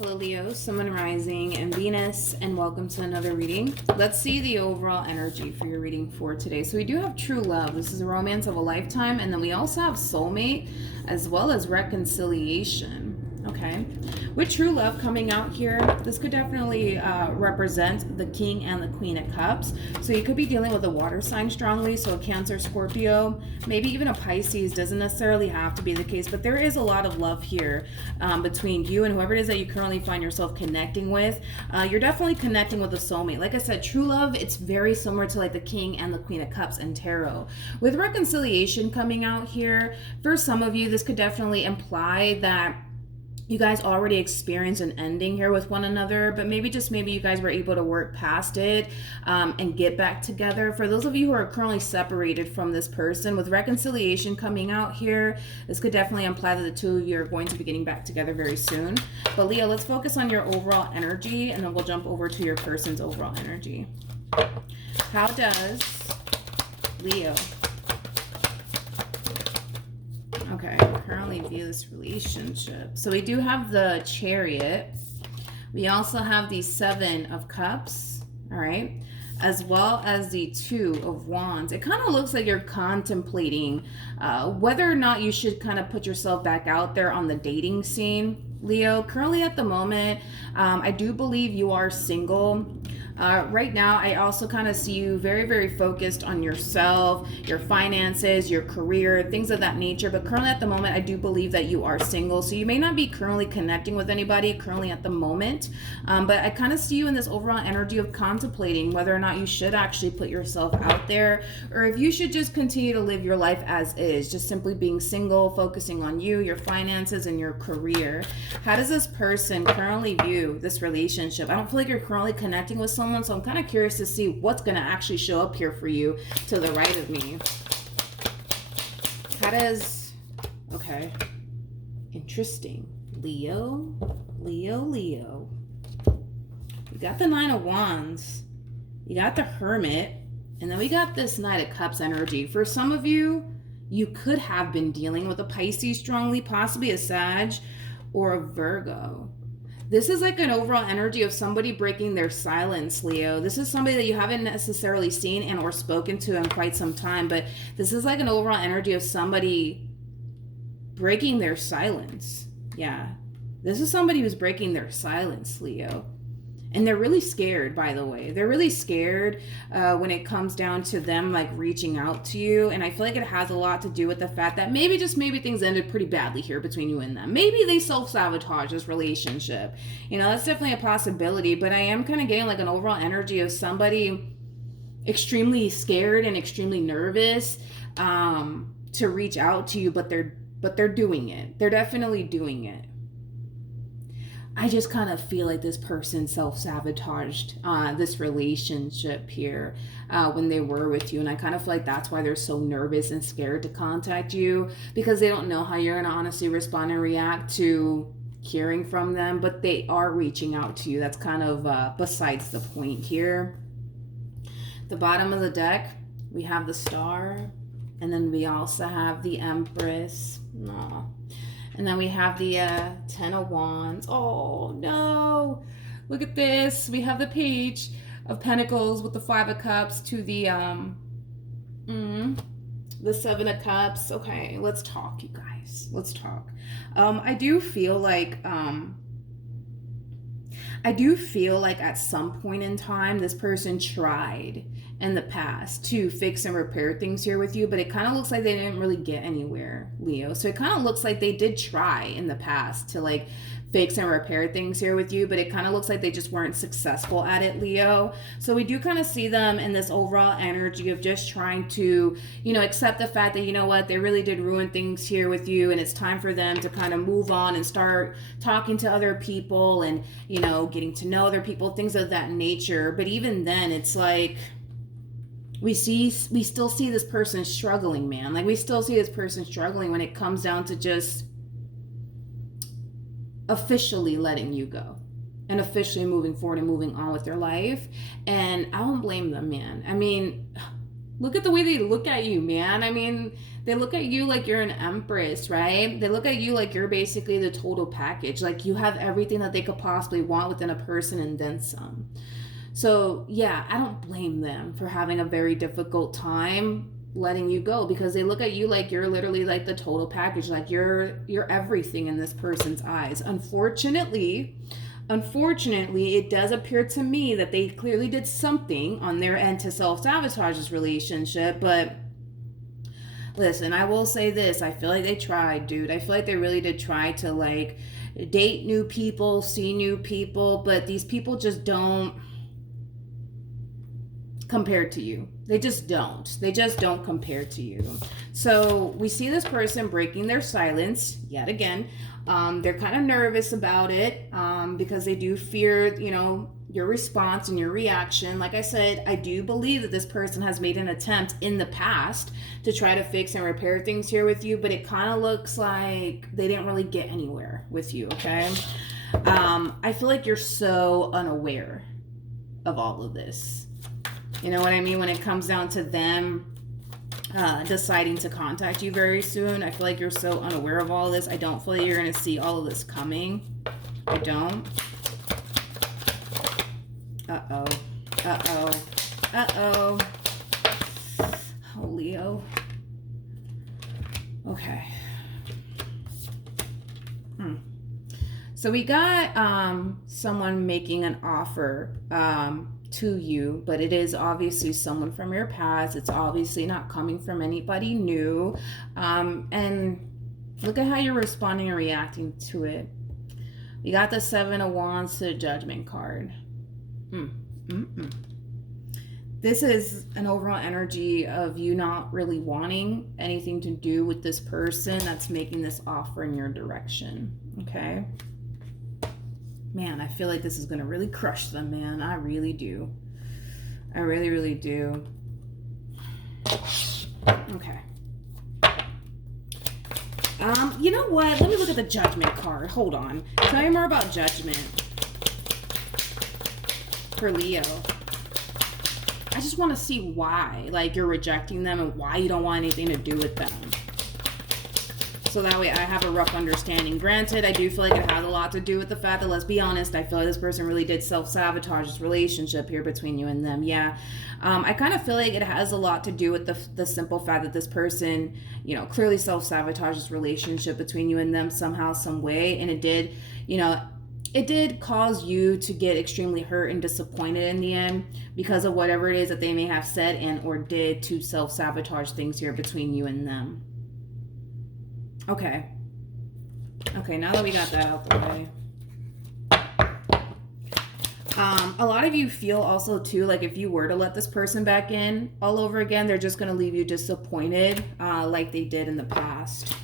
Hello Leo, Sun, Rising, and Venus, and welcome to another reading. Let's see the overall energy for your reading for today. So we do have true love. This is a romance of a lifetime, and then we also have soulmate as well as reconciliation. Okay, with true love coming out here, this could definitely represent the King and the Queen of Cups. So you could be dealing with a water sign strongly, so a Cancer, Scorpio, maybe even a Pisces. Doesn't necessarily have to be the case, but there is a lot of love here between you and whoever it is that you currently find yourself connecting with. You're definitely connecting with a soulmate. Like I said, true love, it's very similar to like the King and the Queen of Cups and Tarot. With reconciliation coming out here, for some of you, this could definitely imply that you guys already experienced an ending here with one another, but maybe you guys were able to work past it and get back together. For those of you who are currently separated from this person, with reconciliation coming out here, this could definitely imply that the two of you are going to be getting back together very soon. But Leo, let's focus on your overall energy, and then we'll jump over to your person's overall energy. How does Leo currently view this relationship? So we do have the Chariot. We also have the Seven of Cups, all right, as well as the Two of Wands. It kind of looks like you're contemplating whether or not you should kind of put yourself back out there on the dating scene, Leo. Currently at the moment, I do believe you are single. Right now, I also kind of see you very, very focused on yourself, your finances, your career, things of that nature. But currently at the moment, I do believe that you are single. So you may not be currently connecting with anybody currently at the moment. But I kind of see you in this overall energy of contemplating whether or not you should actually put yourself out there, or if you should just continue to live your life as is, just simply being single, focusing on you, your finances, and your career. How does this person currently view this relationship? I don't feel like you're currently connecting with someone, so I'm kind of curious to see what's going to actually show up here for you to the right of me. How does, okay, interesting. Leo. We got the Nine of Wands. You got the Hermit. And then we got this Knight of Cups energy. For some of you, you could have been dealing with a Pisces strongly, possibly a Sag or a Virgo. This is like an overall energy of somebody breaking their silence, Leo. This is somebody that you haven't necessarily seen and or spoken to in quite some time, but this is like an overall energy of somebody breaking their silence. Yeah. This is somebody who's breaking their silence, Leo. And they're really scared, by the way. They're really scared when it comes down to them like reaching out to you. And I feel like it has a lot to do with the fact that maybe things ended pretty badly here between you and them. Maybe they self-sabotage this relationship. You know, that's definitely a possibility. But I am kind of getting like an overall energy of somebody extremely scared and extremely nervous to reach out to you, but they're doing it. They're definitely doing it. I just kind of feel like this person self-sabotaged this relationship here when they were with you. And I kind of feel like that's why they're so nervous and scared to contact you, because they don't know how you're going to honestly respond and react to hearing from them. But they are reaching out to you. That's kind of besides the point here. The bottom of the deck, we have the Star. And then we also have the Empress. No. And then we have the Ten of Wands. Oh, no. Look at this. We have the Page of Pentacles with the Five of Cups to the Seven of Cups. Okay, let's talk, you guys. Let's talk. I do feel like at some point in time, this person tried in the past to fix and repair things here with you, but it kind of looks like they didn't really get anywhere, Leo. So it kind of looks like they did try in the past to like fix and repair things here with you, but it kind of looks like they just weren't successful at it, Leo. So we do kind of see them in this overall energy of just trying to, you know, accept the fact that, you know what, they really did ruin things here with you, and it's time for them to kind of move on and start talking to other people and, you know, getting to know other people, things of that nature. But even then, it's like we still see this person struggling, man. Like we still see this person struggling when it comes down to just officially letting you go and officially moving forward and moving on with their life. And I don't blame them, man. I mean, look at the way they look at you, man. I mean, They look at you like you're an empress, right? They look at you like you're basically the total package. Like you have everything that they could possibly want within a person and then some. So yeah, I don't blame them for having a very difficult time letting you go, because they look at you like you're literally like the total package, like you're everything in this person's eyes. Unfortunately, it does appear to me that they clearly did something on their end to self-sabotage this relationship. But listen, I will say this, I feel like they tried, dude. I feel like they really did try to like date new people, see new people, but these people just don't compare to you. They just don't compare to you. So we see this person breaking their silence yet again. They're kind of nervous about it because they do fear, you know, your response and your reaction. Like I said, I do believe that this person has made an attempt in the past to try to fix and repair things here with you, but it kind of looks like they didn't really get anywhere with you, okay? I feel like you're so unaware of all of this. You know what I mean? When it comes down to them deciding to contact you very soon, I feel like you're so unaware of all of this. I don't feel like you're going to see all of this coming. I don't. Uh-oh. Uh-oh. Uh-oh. Oh, Leo. Okay. So we got someone making an offer to you, but it is obviously someone from your past. It's obviously not coming from anybody new. And look at how you're responding and reacting to it. We got the 7 of Wands to the Judgment card. This is an overall energy of you not really wanting anything to do with this person that's making this offer in your direction. Okay? Man, I feel like this is going to really crush them, man. I really do. I really, really do. Okay. You know what? Let me look at the Judgment card. Hold on. Tell me more about Judgment for Leo. I just want to see why, like, you're rejecting them and why you don't want anything to do with them. So that way I have a rough understanding. Granted, I do feel like it has a lot to do with the fact that, let's be honest, I feel like this person really did self-sabotage this relationship here between you and them. Yeah. I kind of feel like it has a lot to do with the simple fact that this person, you know, clearly self-sabotaged this relationship between you and them somehow, some way. And it did, you know, it did cause you to get extremely hurt and disappointed in the end because of whatever it is that they may have said and or did to self-sabotage things here between you and them. Okay. Okay, now that we got that out the way. A lot of you feel also too, like if you were to let this person back in all over again, they're just going to leave you disappointed like they did in the past.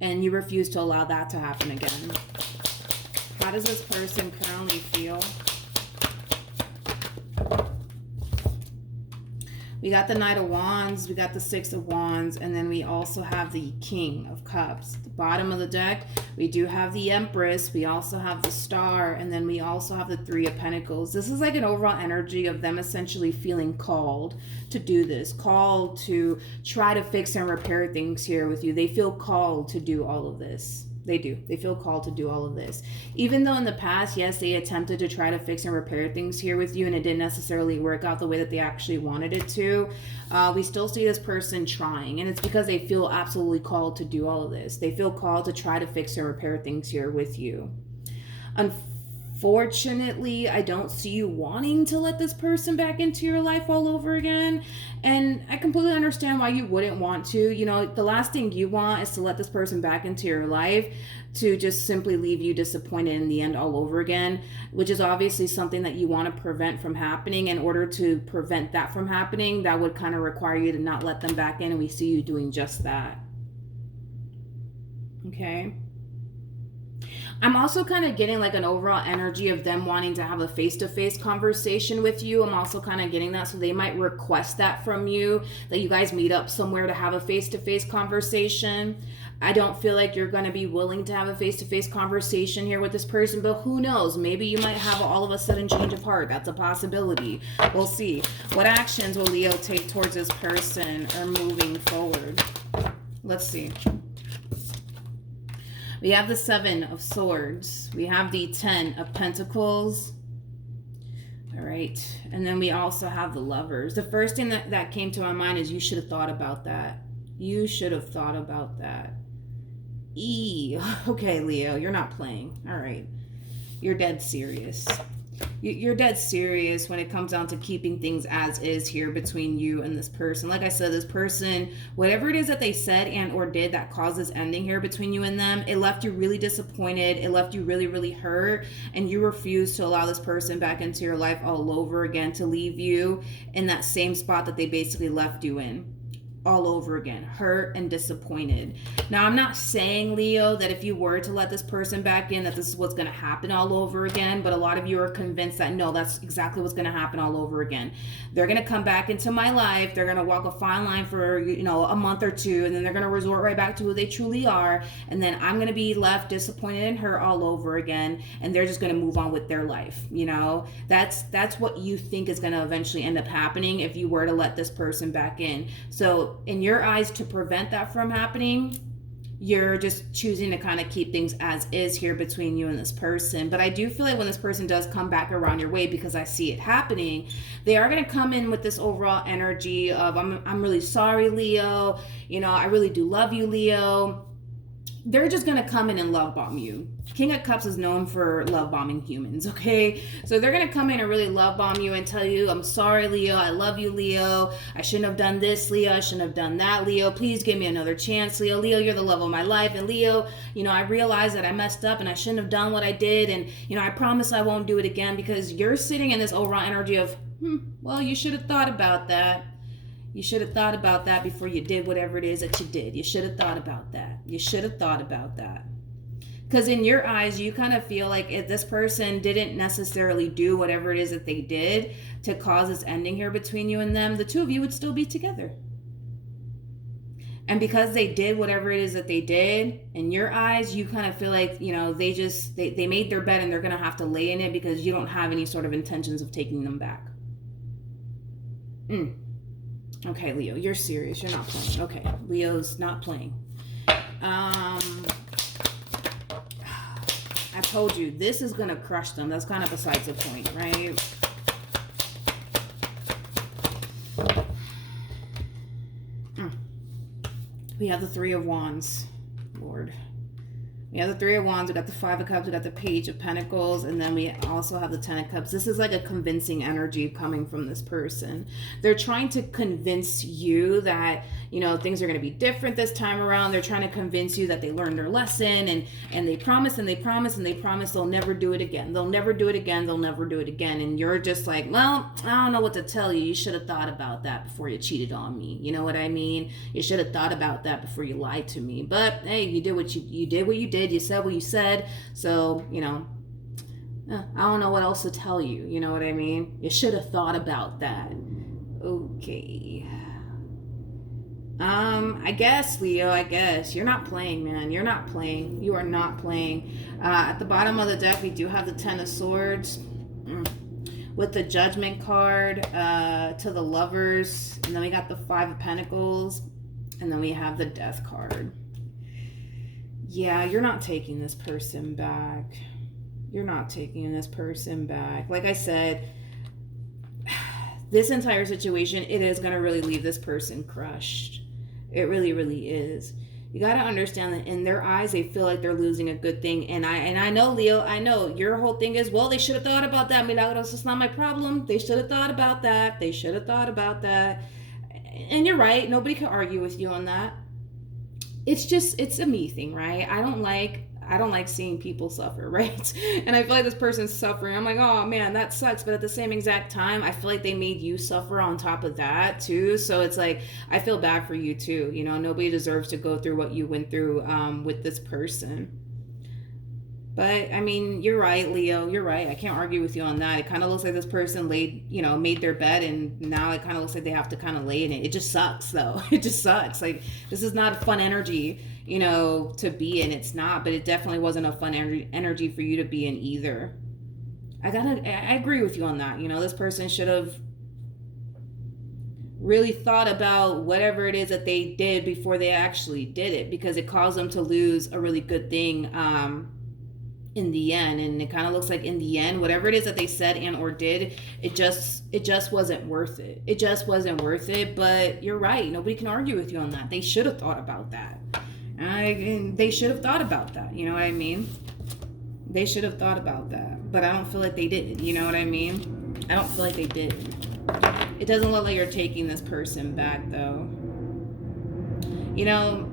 And you refuse to allow that to happen again. How does this person currently feel? We got the Knight of Wands, we got the 6 of Wands, and then we also have the King of Cups. At the bottom of the deck, we do have the Empress, we also have the Star, and then we also have the 3 of Pentacles. This is like an overall energy of them essentially feeling called to do this, called to try to fix and repair things here with you. They feel called to do all of this. They do. They feel called to do all of this. Even though in the past, yes, they attempted to try to fix and repair things here with you and it didn't necessarily work out the way that they actually wanted it to, we still see this person trying. And it's because they feel absolutely called to do all of this. They feel called to try to fix and repair things here with you. Unfortunately, I don't see you wanting to let this person back into your life all over again. And I completely understand why you wouldn't want to. You know, the last thing you want is to let this person back into your life to just simply leave you disappointed in the end all over again, which is obviously something that you want to prevent from happening. In order to prevent that from happening, that would kind of require you to not let them back in, and we see you doing just that. Okay. I'm also kind of getting like an overall energy of them wanting to have a face-to-face conversation with you. I'm also kind of getting that. So they might request that from you, that you guys meet up somewhere to have a face-to-face conversation. I don't feel like you're going to be willing to have a face-to-face conversation here with this person, but who knows? Maybe you might have all of a sudden change of heart. That's a possibility. We'll see. What actions will Leo take towards this person or moving forward? Let's see. We have the 7 of Swords. We have the 10 of Pentacles. All right. And then we also have the Lovers. The first thing that came to my mind is you should have thought about that. You should have thought about that. Okay, Leo, you're not playing. All right. You're dead serious. You're dead serious when it comes down to keeping things as is here between you and this person. Like I said, this person, whatever it is that they said and or did that caused this ending here between you and them, it left you really disappointed. It left you really, really hurt. And you refuse to allow this person back into your life all over again, to leave you in that same spot that they basically left you in. All over again, hurt and disappointed. Now, I'm not saying, Leo, that if you were to let this person back in, that this is what's going to happen all over again, but a lot of you are convinced that no, that's exactly what's going to happen all over again. They're going to come back into my life. They're going to walk a fine line for, a month or two, and then they're going to resort right back to who they truly are, and then I'm going to be left disappointed and hurt all over again, and they're just going to move on with their life. That's what you think is going to eventually end up happening if you were to let this person back in. So in your eyes, to prevent that from happening, you're just choosing to kind of keep things as is here between you and this person. But I do feel like when this person does come back around your way, because I see it happening, they are going to come in with this overall energy of, I'm really sorry, Leo. I really do love you, Leo. They're just going to come in and love bomb you. King of Cups is known for love bombing humans, okay? So they're going to come in and really love bomb you and tell you, I'm sorry, Leo. I love you, Leo. I shouldn't have done this, Leo. I shouldn't have done that, Leo. Please give me another chance, Leo. Leo, you're the love of my life. And Leo, I realize that I messed up and I shouldn't have done what I did. And, I promise I won't do it again, because you're sitting in this overall energy of, well, you should have thought about that. You should have thought about that before you did whatever it is that you did. You should have thought about that. You should have thought about that. Because in your eyes, you kind of feel like if this person didn't necessarily do whatever it is that they did to cause this ending here between you and them, the two of you would still be together. And because they did whatever it is that they did, in your eyes, you kind of feel like, they made their bed and they're going to have to lay in it, because you don't have any sort of intentions of taking them back. Okay, Leo, you're serious. You're not playing. Okay, Leo's not playing. I told you, this is going to crush them. That's kind of besides the point, right? We have the 3 of Wands. Lord. We have the 3 of Wands, we got the 5 of Cups, we got the Page of Pentacles, and then we also have the 10 of Cups. This is like a convincing energy coming from this person. They're trying to convince you that, things are going to be different this time around. They're trying to convince you that they learned their lesson, and they promise and they promise and they promise they'll never do it again. They'll never do it again. They'll never do it again. And you're just like, well, I don't know what to tell you. You should have thought about that before you cheated on me. You know what I mean? You should have thought about that before you lied to me. But hey, you did what you did what you did. You said what you said. So, I don't know what else to tell you. You know what I mean? You should have thought about that. Okay. I guess, Leo, you're not playing, man. You're not playing. You are not playing. At the bottom of the deck, we do have the 10 of Swords with the Judgment card to the Lovers. And then we got the 5 of Pentacles. And then we have the Death card. Yeah, you're not taking this person back. You're not taking this person back. Like I said, this entire situation, it is going to really leave this person crushed. It really, really is. You got to understand that in their eyes, they feel like they're losing a good thing. And I know, Leo, I know your whole thing is, well, they should have thought about that. Milagros, it's not my problem. They should have thought about that. They should have thought about that. And you're right. Nobody can argue with you on that. It's a me thing, right? I don't like seeing people suffer, right? And I feel like this person's suffering. I'm like, oh man, that sucks. But at the same exact time, I feel like they made you suffer on top of that too. So it's like, I feel bad for you too. Nobody deserves to go through what you went through with this person. But I mean, you're right, Leo. You're right. I can't argue with you on that. It kind of looks like this person made their bed, and now it kind of looks like they have to kind of lay in it. It just sucks, though. It just sucks. Like, this is not a fun energy, to be in. It's not, but it definitely wasn't a fun energy for you to be in either. I agree with you on that. This person should have really thought about whatever it is that they did before they actually did it, because it caused them to lose a really good thing in the end. And it kind of looks like in the end, whatever it is that they said and or did, it just wasn't worth it. It just wasn't worth it. But you're right, nobody can argue with you on that. They should have thought about that. They should have thought about that, you know what I mean? They should have thought about that, but I don't feel like they did, you know what I mean? I don't feel like they did. It doesn't look like you're taking this person back, though. You know,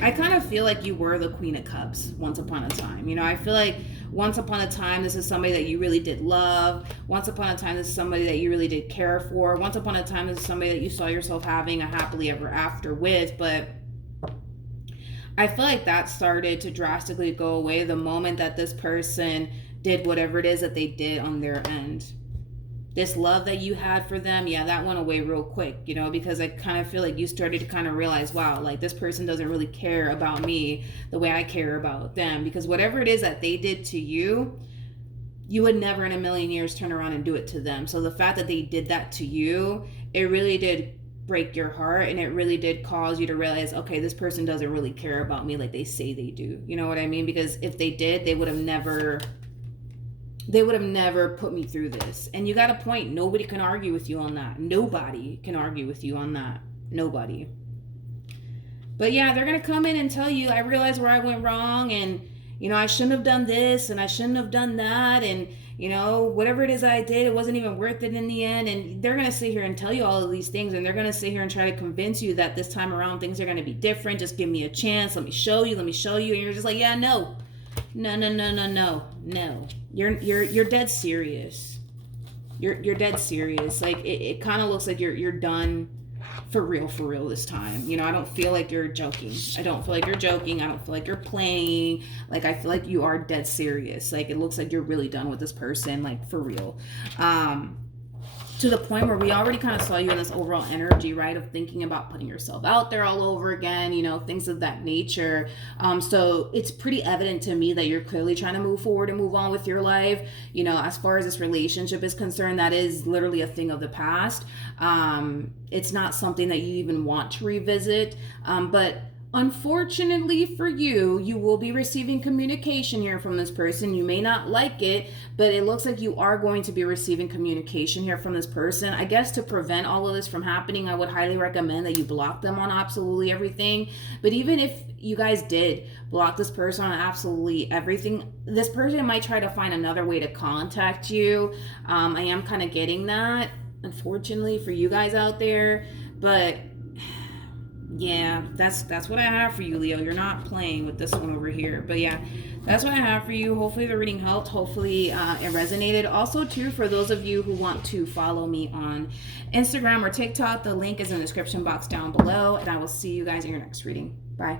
I kind of feel like you were the Queen of Cups once upon a time. You know, I feel like once upon a time, this is somebody that you really did love. Once upon a time, this is somebody that you really did care for. Once upon a time, this is somebody that you saw yourself having a happily ever after with. But I feel like that started to drastically go away the moment that this person did whatever it is that they did on their end. This love that you had for them, yeah, that went away real quick, you know, because I kind of feel like you started to kind of realize, wow, like this person doesn't really care about me the way I care about them. Because whatever it is that they did to you, you would never in a million years turn around and do it to them. So the fact that they did that to you, it really did break your heart, and it really did cause you to realize, okay, this person doesn't really care about me like they say they do. You know what I mean? Because if they did, they would have never put me through this. And you got a point. Nobody can argue with you on that. Nobody can argue with you on that. Nobody. But yeah, they're going to come in and tell you, I realized where I went wrong, and, you know, I shouldn't have done this, and I shouldn't have done that, and, you know, whatever it is I did, it wasn't even worth it in the end. And they're going to sit here and tell you all of these things, and they're going to sit here and try to convince you that this time around things are going to be different. Just give me a chance. Let me show you. And you're just like, yeah, no. You're dead serious. You're dead serious. Like it kind of looks like you're done for real this time. You know, I don't feel like you're joking. I don't feel like you're joking. I don't feel like you're playing. Like I feel like you are dead serious. Like it looks like you're really done with this person, like for real. To the point where we already kind of saw you in this overall energy, right, of thinking about putting yourself out there all over again, you know, things of that nature. So it's pretty evident to me that you're clearly trying to move forward and move on with your life. You know, as far as this relationship is concerned, that is literally a thing of the past. It's not something that you even want to revisit. But unfortunately for you, you will be receiving communication here from this person. You may not like it, but it looks like you are going to be receiving communication here from this person. I guess to prevent all of this from happening, I would highly recommend that you block them on absolutely everything. But even if you guys did block this person on absolutely everything, this person might try to find another way to contact you. I am kind of getting that, unfortunately, for you guys out there. But yeah, that's what I have for you, Leo. You're not playing with this one over here. But yeah, that's what I have for you. Hopefully the reading helped. Hopefully it resonated. Also, too, for those of you who want to follow me on Instagram or TikTok, the link is in the description box down below. And I will see you guys in your next reading. Bye.